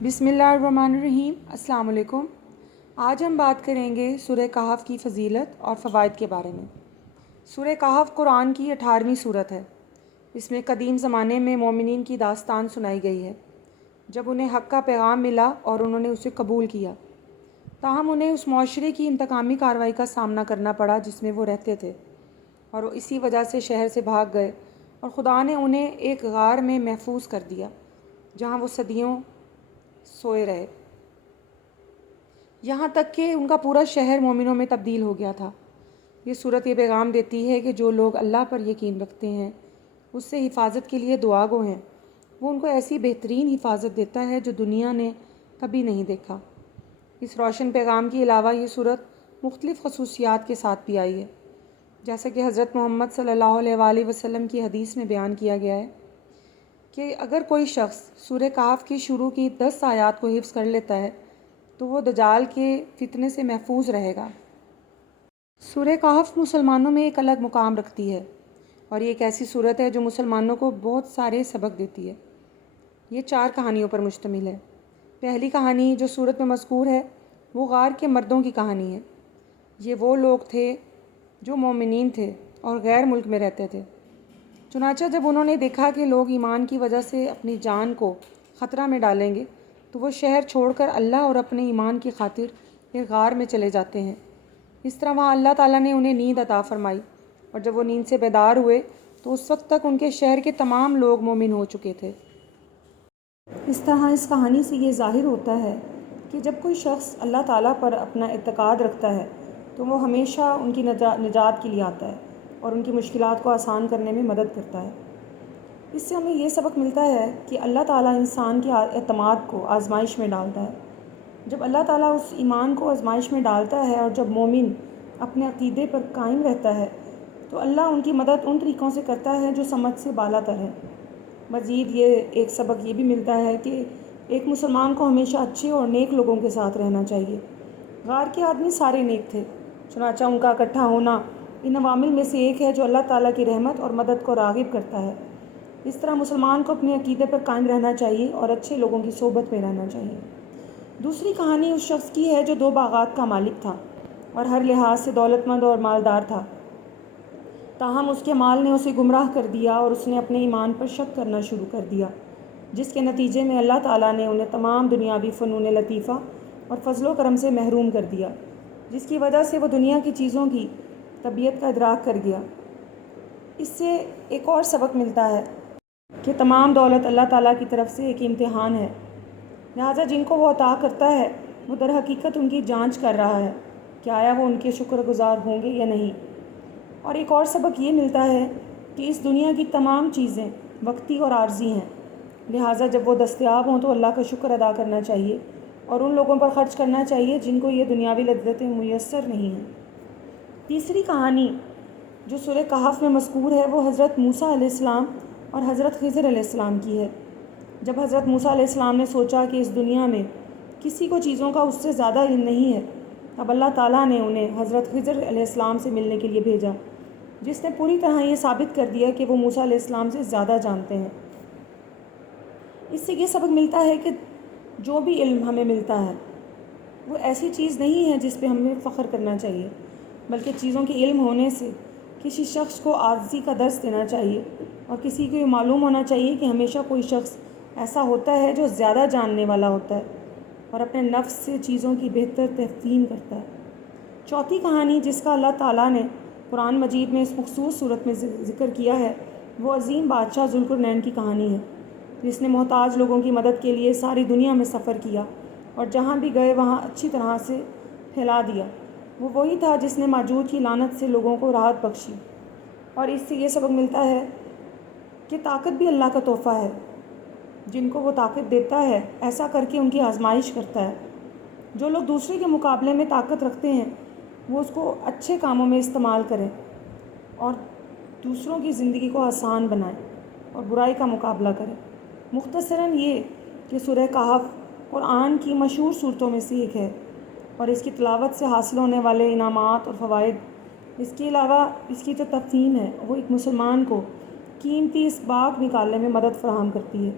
بسم اللہ الرحمن الرحیم۔ السلام علیکم۔ آج ہم بات کریں گے سورہ کہف کی فضیلت اور فوائد کے بارے میں۔ سورہ کہف قرآن کی 18ویں سورت ہے۔ اس میں قدیم زمانے میں مومنین کی داستان سنائی گئی ہے، جب انہیں حق کا پیغام ملا اور انہوں نے اسے قبول کیا، تاہم انہیں اس معاشرے کی انتقامی کارروائی کا سامنا کرنا پڑا جس میں وہ رہتے تھے، اور وہ اسی وجہ سے شہر سے بھاگ گئے، اور خدا نے انہیں ایک غار میں محفوظ کر دیا جہاں وہ صدیوں سوئے رہے، یہاں تک کہ ان کا پورا شہر مومنوں میں تبدیل ہو گیا تھا۔ یہ صورت یہ پیغام دیتی ہے کہ جو لوگ اللہ پر یقین رکھتے ہیں، اس سے حفاظت کے لیے دعا گو ہیں، وہ ان کو ایسی بہترین حفاظت دیتا ہے جو دنیا نے کبھی نہیں دیکھا۔ اس روشن پیغام کے علاوہ یہ صورت مختلف خصوصیات کے ساتھ بھی آئی ہے، جیسا کہ حضرت محمد صلی اللہ علیہ وآلہ وسلم کی حدیث میں بیان کیا گیا ہے کہ اگر کوئی شخص سورہ کہف کی شروع کی 10 آیات کو حفظ کر لیتا ہے تو وہ دجال کے فتنے سے محفوظ رہے گا۔ سورہ کہف مسلمانوں میں ایک الگ مقام رکھتی ہے، اور یہ ایک ایسی صورت ہے جو مسلمانوں کو بہت سارے سبق دیتی ہے۔ یہ 4 کہانیوں پر مشتمل ہے۔ پہلی کہانی جو صورت میں مذکور ہے وہ غار کے مردوں کی کہانی ہے۔ یہ وہ لوگ تھے جو مومنین تھے اور غیر ملک میں رہتے تھے۔ چنانچہ جب انہوں نے دیکھا کہ لوگ ایمان کی وجہ سے اپنی جان کو خطرہ میں ڈالیں گے تو وہ شہر چھوڑ کر اللہ اور اپنے ایمان کی خاطر ایک غار میں چلے جاتے ہیں۔ اس طرح وہاں اللہ تعالیٰ نے انہیں نیند عطا فرمائی، اور جب وہ نیند سے بیدار ہوئے تو اس وقت تک ان کے شہر کے تمام لوگ مومن ہو چکے تھے۔ اس طرح اس کہانی سے یہ ظاہر ہوتا ہے کہ جب کوئی شخص اللہ تعالیٰ پر اپنا اعتقاد رکھتا ہے تو وہ ہمیشہ ان کی نجات کے لیے آتا ہے اور ان کی مشکلات کو آسان کرنے میں مدد کرتا ہے۔ اس سے ہمیں یہ سبق ملتا ہے کہ اللہ تعالیٰ انسان کے اعتماد کو آزمائش میں ڈالتا ہے۔ جب اللہ تعالیٰ اس ایمان کو آزمائش میں ڈالتا ہے اور جب مومن اپنے عقیدے پر قائم رہتا ہے تو اللہ ان کی مدد ان طریقوں سے کرتا ہے جو سمجھ سے بالا تر ہے۔ مزید یہ ایک سبق یہ بھی ملتا ہے کہ ایک مسلمان کو ہمیشہ اچھے اور نیک لوگوں کے ساتھ رہنا چاہیے۔ غار کے آدمی سارے نیک تھے، چنانچہ ان کا اکٹھا ہونا ان عوامل میں سے ایک ہے جو اللہ تعالیٰ کی رحمت اور مدد کو راغب کرتا ہے۔ اس طرح مسلمان کو اپنے عقیدے پر قائم رہنا چاہیے اور اچھے لوگوں کی صحبت میں رہنا چاہیے۔ دوسری کہانی اس شخص کی ہے جو 2 باغات کا مالک تھا اور ہر لحاظ سے دولت مند اور مالدار تھا، تاہم اس کے مال نے اسے گمراہ کر دیا اور اس نے اپنے ایمان پر شک کرنا شروع کر دیا، جس کے نتیجے میں اللہ تعالیٰ نے انہیں تمام دنیاوی فنون لطیفہ اور فضل و کرم سے محروم کر دیا، جس کی وجہ سے وہ دنیا کی چیزوں کی طبیعت کا ادراک کر گیا۔ اس سے ایک اور سبق ملتا ہے کہ تمام دولت اللہ تعالیٰ کی طرف سے ایک امتحان ہے، لہٰذا جن کو وہ عطا کرتا ہے وہ در حقیقت ان کی جانچ کر رہا ہے کہ آیا وہ ان کے شکر گزار ہوں گے یا نہیں۔ اور ایک اور سبق یہ ملتا ہے کہ اس دنیا کی تمام چیزیں وقتی اور عارضی ہیں، لہٰذا جب وہ دستیاب ہوں تو اللہ کا شکر ادا کرنا چاہیے اور ان لوگوں پر خرچ کرنا چاہیے جن کو یہ دنیاوی لذتیں میسر نہیں ہیں۔ تیسری کہانی جو سورہ کہف میں مذکور ہے وہ حضرت موسیٰ علیہ السلام اور حضرت خضر علیہ السلام کی ہے۔ جب حضرت موسیٰ علیہ السلام نے سوچا کہ اس دنیا میں کسی کو چیزوں کا اس سے زیادہ علم نہیں ہے، تب اللہ تعالیٰ نے انہیں حضرت خضر علیہ السلام سے ملنے کے لیے بھیجا، جس نے پوری طرح یہ ثابت کر دیا کہ وہ موسیٰ علیہ السلام سے زیادہ جانتے ہیں۔ اس سے یہ سبق ملتا ہے کہ جو بھی علم ہمیں ملتا ہے وہ ایسی چیز نہیں ہے جس پہ ہمیں فخر کرنا چاہیے، بلکہ چیزوں کے علم ہونے سے کسی شخص کو عاجزی کا درس دینا چاہیے، اور کسی کو یہ معلوم ہونا چاہیے کہ ہمیشہ کوئی شخص ایسا ہوتا ہے جو زیادہ جاننے والا ہوتا ہے اور اپنے نفس سے چیزوں کی بہتر تفہیم کرتا ہے۔ چوتھی کہانی جس کا اللہ تعالیٰ نے قرآن مجید میں اس مخصوص صورت میں ذکر کیا ہے وہ عظیم بادشاہ ذوالقرنین کی کہانی ہے، جس نے محتاج لوگوں کی مدد کے لیے ساری دنیا میں سفر کیا اور جہاں بھی گئے وہاں اچھی طرح سے پھیلا دیا۔ وہ وہی تھا جس نے ماجوج کی لعنت سے لوگوں کو راحت بخشی۔ اور اس سے یہ سبق ملتا ہے کہ طاقت بھی اللہ کا تحفہ ہے، جن کو وہ طاقت دیتا ہے ایسا کر کے ان کی آزمائش کرتا ہے۔ جو لوگ دوسرے کے مقابلے میں طاقت رکھتے ہیں وہ اس کو اچھے کاموں میں استعمال کریں اور دوسروں کی زندگی کو آسان بنائیں اور برائی کا مقابلہ کریں۔ مختصراً یہ کہ سورہ کہف قرآن کی مشہور صورتوں میں سے ایک ہے، اور اس کی تلاوت سے حاصل ہونے والے انعامات اور فوائد، اس کے علاوہ اس کی جو تفہیم ہے وہ ایک مسلمان کو قیمتی اسباق نکالنے میں مدد فراہم کرتی ہے۔